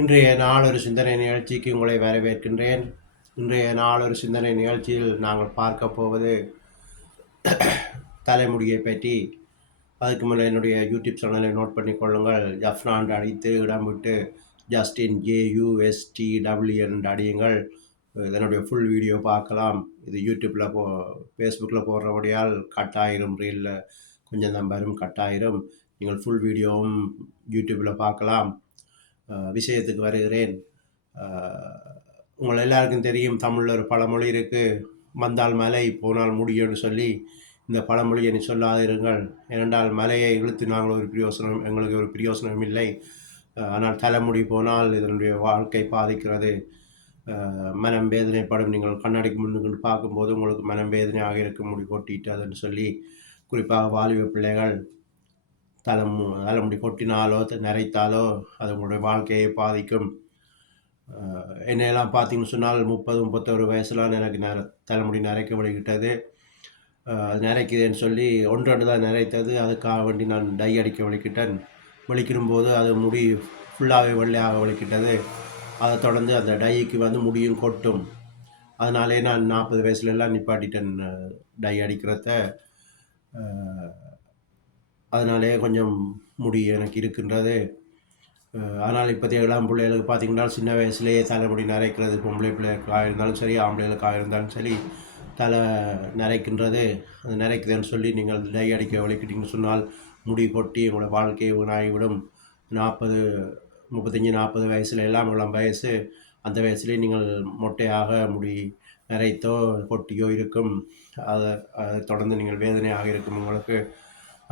இன்றைய நாளொரு சிந்தனை நிகழ்ச்சிக்கு உங்களை வரவேற்கின்றேன். இன்றைய நாளொரு சிந்தனை நிகழ்ச்சியில் நாங்கள் பார்க்க போவது தலைமுடியை பற்றி. அதுக்கு முன்னே என்னுடைய யூடியூப் சேனலை நோட் பண்ணி கொள்ளுங்கள். ஜஃப்னான் அடித்து இடம் விட்டு ஜஸ்டின் JUSTW என்று அடியுங்கள். இதனுடைய ஃபுல் வீடியோ பார்க்கலாம். இது யூடியூப்பில் ஃபேஸ்புக்கில் போடுறபடியால் கட்டாயிரும், ரீலில் கொஞ்சம் தான் வரும், கட்டாயிரும். நீங்கள் ஃபுல் வீடியோவும் யூடியூப்பில் பார்க்கலாம். விஷயத்துக்கு வருகிறேன். உங்கள் எல்லாருக்கும் தெரியும், தமிழில் ஒரு பழமொழி இருக்குது, வந்தால் மலை போனால் முடியும்னு சொல்லி. இந்த பழமொழியை நீ சொல்லாதிருங்கள். ஏனென்றால் மலையை இழுத்து நாங்கள் எங்களுக்கு ஒரு பிரயோசனம் இல்லை. ஆனால் தலைமுடி போனால் இதனுடைய வாழ்க்கை பாதிக்கிறது. மனம் வேதனைப்படும். நீங்கள் கண்ணாடிக்கு முன்னுக்கு பார்க்கும்போது உங்களுக்கு மனம் வேதனையாக இருக்க முடி கொட்டிட்டு அதுன்னு சொல்லி, குறிப்பாக வாலிப பிள்ளைகள் தலைமுடி கொட்டினாலோ நரைத்தாலோ அது உங்களுடைய வாழ்க்கையை பாதிக்கும். என்னையெல்லாம் பார்த்தீங்கன்னு சொன்னால் 30-31 வயசுலாம் எனக்கு தலைமுடி நரைக்க வழிகிட்டது. நரைக்குதுன்னு சொல்லி ஒன்று தான் நரைத்தது. அதுக்காக வேண்டி நான் டை அடிக்க வலிக்கிட்டேன். வலிக்கிடும்போது அது முடி ஃபுல்லாகவே வெள்ளையாக வலிக்கிட்டது. அதை தொடர்ந்து அந்த டைக்கு முடியும் கொட்டும். அதனாலே நான் 40 வயசுலலாம் நிப்பாட்டிட்டேன் டை அடிக்கிறத. அதனாலே கொஞ்சம் முடி எனக்கு இருக்கின்றது. ஆனால் இப்போதைய இளம் பிள்ளைகளுக்கு பார்த்திங்கன்னா சின்ன வயசுலேயே தலைமுடி நரைக்கிறது. பொம்பளை பிள்ளைகளுக்காக இருந்தாலும் சரி, ஆம்பளைகளுக்காக இருந்தாலும் சரி, தலை நரைக்கின்றது. அது நரைக்குதுன்னு சொல்லி நீங்கள் டை அடிக்க வலிக்கிட்டீங்கன்னு சொன்னால் முடி கொட்டி உங்களோட வாழ்க்கையை வீணாகிவிடும். 35-40 வயசுல எல்லாம் இளம் வயசு. அந்த வயசுலேயே நீங்கள் மொட்டையாக முடி நரைத்தோ கொட்டியோ இருக்கும். அதை தொடர்ந்து நீங்கள் வேதனையாக இருக்கும் உங்களுக்கு.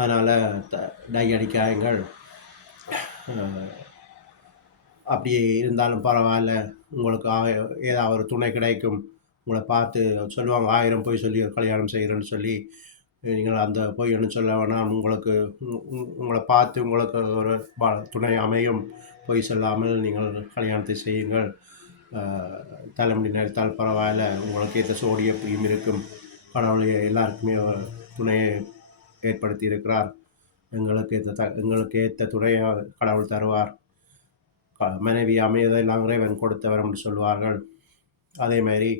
அதனால் டை அடிக்காதீங்கள். அப்படி இருந்தாலும் பரவாயில்ல, உங்களுக்கு ஏதாவது ஒரு துணை கிடைக்கும். உங்களை பார்த்து சொல்லுவாங்க, 1000 பொய் சொல்லி கல்யாணம் செய்கிறேன்னு சொல்லி. நீங்கள் அந்த பொய்ன்னு சொல்ல வேணாம். உங்களை பார்த்து உங்களுக்கு ஒரு துணை அமையும். பொய் சொல்லாமல் நீங்கள் கல்யாணத்தை செய்யுங்கள். தலைமுடி நரைத்தால் பரவாயில்ல, உங்களுக்கு ஏற்ற சோடி எப்படியும் இருக்கும். கடவுள் எல்லாருக்குமே துணையை ஏற்படுத்தி இருக்கிறார். எங்களுக்கு ஏற்ற துணையை கடவுள் தருவார். மனைவி அமைவதெல்லாம் இறைவன் கொடுத்தவர் என்று சொல்வார்கள். அதே மாதிரி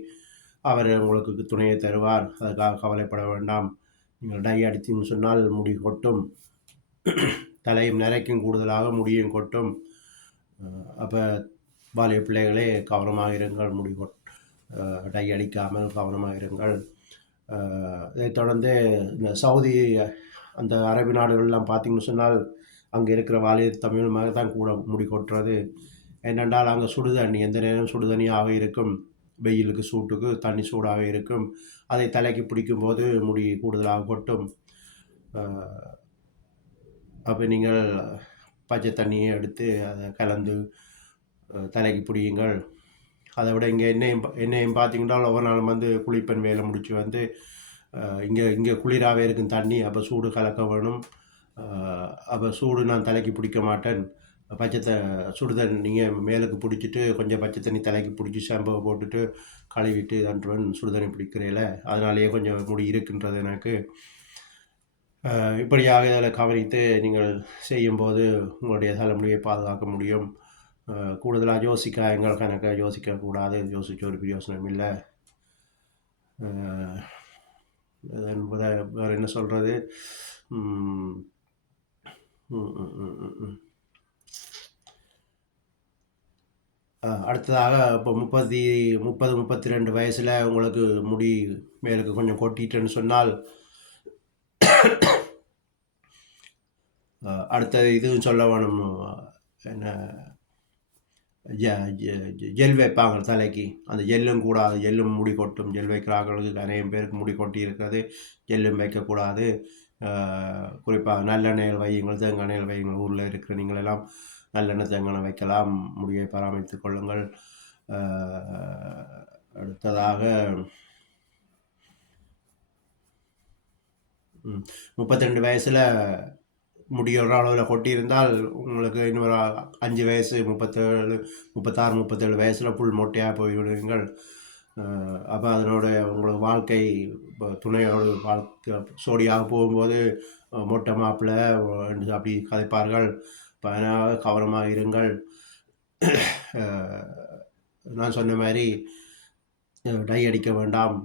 அவர் உங்களுக்கு துணையை தருவார். அதுக்காக கவலைப்பட வேண்டாம். நீங்கள் டை அடித்தீங்கன்னு சொன்னால் முடி கொட்டும். தலையும் நரைக்கும், கூடுதலாக முடியும் கொட்டும். அப்போ பாலிய பிள்ளைகளே கவனமாக இருங்கள். டை அடிக்காமல் கவனமாக இருங்கள். இதைத் தொடர்ந்து இந்த சவுதி, அந்த அரபு நாடுகள்லாம் பார்த்திங்கன்னு சொன்னால் அங்கே இருக்கிற வாலிய தமிழ் மாதிரி தான் கூட முடி கொட்டுறது. ஏனென்றால் அங்கே சுடுதண்ணி, எந்த நேரம் சுடுதண்ணியாக இருக்கும். வெயிலுக்கு சூட்டுக்கு தண்ணி சூடாக இருக்கும். அதை தலைக்கு பிடிக்கும்போது முடி கூடுதலாக கொட்டும். அப்போ நீங்கள் பச்சை தண்ணியை எடுத்து அதை கலந்து தலைக்கு பிடியுங்கள். அதை விட இங்கே என்னையும் பார்த்தீங்கன்னா ஒவ்வொரு நாளும் குளிப்பெண் வேலை முடித்து இங்கே குளிராகவே இருக்கும் தண்ணி. அப்போ சூடு கலக்க வேணும். அப்போ சூடு நான் தலைக்கு பிடிக்க மாட்டேன். சுடு தண்ணியை மேலுக்கு பிடிச்சிட்டு கொஞ்சம் பச்சை தண்ணி தலைக்கு பிடிச்சி ஷாம்புவை போட்டுட்டு கழுவிட்டு தண்டுவன் சுடு தண்ணி பிடிக்கிறேல. அதனாலேயே கொஞ்சம் முடி இருக்கின்றது எனக்கு. இப்படியாக இதில் கவனித்து நீங்கள் செய்யும்போது உங்களுடைய தலைமுடியை பாதுகாக்க முடியும். கூடுதலாக யோசிக்காயங்கள் கணக்க யோசிக்கக்கூடாது. யோசிக்க ஒரு பிரயோசனம் இல்லை. வேறு என்ன சொல்கிறது? அடுத்ததாக இப்போ 30-32 வயசில் உங்களுக்கு முடி மேலுக்கு கொஞ்சம் கொட்டிட்டுன்னு சொன்னால் அடுத்தது இதுவும் சொல்ல வேணும். என்ன, ஜெல் வைப்பாங்க தலைக்கு. அந்த ஜெல்லும் கூடாது. ஜெல்லும் முடி கொட்டும். ஜெல் வைக்கிறார்களுக்கு நிறைய பேருக்கு முடி கொட்டி இருக்கிறது. ஜெல்லும் வைக்கக்கூடாது. குறிப்பாக நல்லெண்ணெயில் வையுங்கள், தேங்காய் வையுங்கள். ஊரில் இருக்கிற நீங்களெல்லாம் நல்லெண்ணெய் தேங்காய் வைக்கலாம். முடியை பராமரித்து கொள்ளுங்கள். அடுத்ததாக 32 வயசில் முடி ஒரு அளவில் கொட்டியிருந்தால் உங்களுக்கு இன்னொரு 5 வயசு 36-37 வயசில் புல் மொட்டையாக போய்விடுவீங்கள். அப்போ அதனோட உங்களுக்கு வாழ்க்கை துணையோடு சோடியாக போகும்போது மொட்டை மாப்பிள்ளை அப்படி கதைப்பார்கள். அதனால் கவனமாக இருங்கள். நான் சொன்ன மாதிரி டை அடிக்க வேண்டாம்,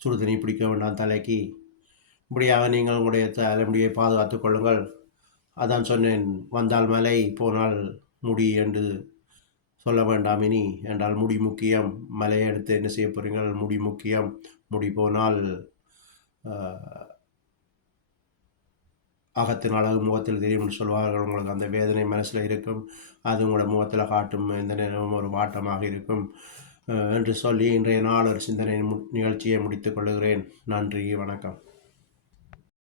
சுடு தண்ணி பிடிக்க வேண்டாம் தலைக்கு. இப்படியாக நீங்கள் உங்களுடைய தலைமுடியை பாதுகாத்துக் கொள்ளுங்கள். அதான் சொன்னேன், வந்தால் மழை போனால் முடி என்று சொல்ல வேண்டாம் இனி. என்றால் முடி முக்கியம். மலையை எடுத்து என்ன செய்ய போகிறீங்கள்? முடி முக்கியம். முடி போனால் அகத்தின் அழகு முகத்தில் தெரியும்னு சொல்வார்கள். உங்களுக்கு அந்த வேதனை மனசில் இருக்கும், அது உங்களோட முகத்தில் காட்டும். எந்த நேரமும் ஒரு வாட்டமாக இருக்கும் என்று சொல்லி இன்றைய நாள் ஒரு சிந்தனை நிகழ்ச்சியை முடித்துக் கொள்கிறேன். நன்றி, வணக்கம்.